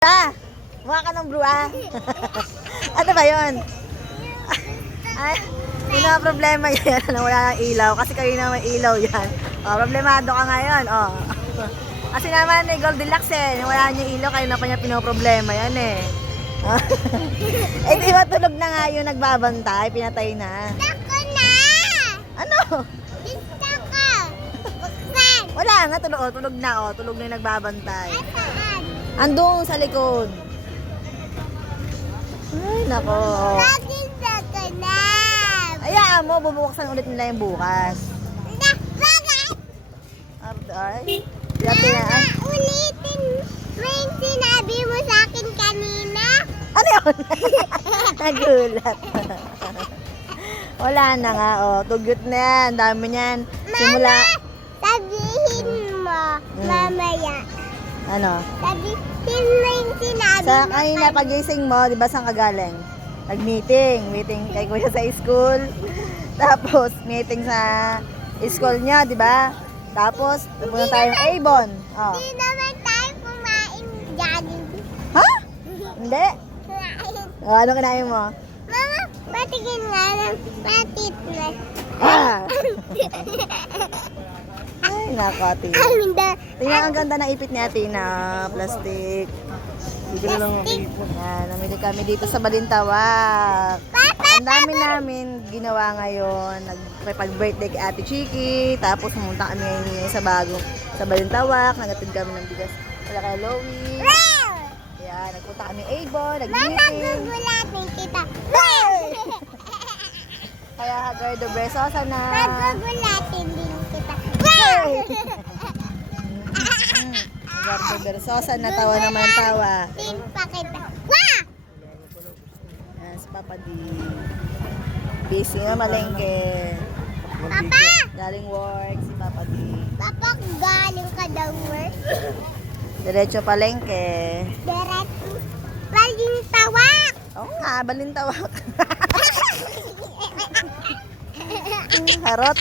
Mukha ka ng blue Ano ba yun? Ay, hindi na problema yan na wala ng ilaw kasi kayo na may ilaw yan. Problemado ka ngayon. Kasi naman Goldilocks wala niyo ilaw kayo na pa niya pinoproblema yan di ba tulog na nga yung nagbabantay, pinatay na. Gusto na! Ano? Gusto ko! Buksan! Wala nga, tulog na tulog na yung nagbabantay. Saan? Andun sa likod. Ay, nako. Bakit gusto na? Ayaan mo, bubuksan ulit nila yung bukas. Bakit? Ay, dati na. Mama, ulitin mo yung sinabi mo sa akin kanina. Ano yun? Nagulat. Wala na nga, tugyot na yan. Dami niyan. Simula. Sabihin mo, mamaya. Ano? Sabihin mo yung sinabi Sa mo kanina pagising mo, di ba saan ka galing? Nag-meeting. Meeting kay kuya sa school. Tapos, meeting sa school niya, di ba? Tapos, napunta tayong Avon. Hindi naman tayo kumain jogging. Ha? Hindi. Kumain. Ano kinain mo? Mama, patigin nga ng patit na. Ay, nako, Tina. Tingnan ang ganda ng ipit ni Tina. Plastic. Hindi ko lang ipit. Namili kami dito sa Balintawak. Ang dami namin ginawa ngayon. Nagpag-birthday kay Ate Chiki. Tapos pumunta kami ngayon sa Balintawak. Nagatid kami ng bigas wala kay Loie. Ayan, nagpunta kami Avon. Mama, Nag-meeting. gugulatin kita. Kaya Hagardo Bresosa na. Gugulatin din kita. Hagardo Bresosa na tawa naman tawa. Tin pa kita. Ayan, si Papa D. Busy na malengke. Papa! Galing work si Papa D. Papa, galing ka daw work. Diretso palengke. Diretso. Balintawak! Oo nga, balintawak. Harot.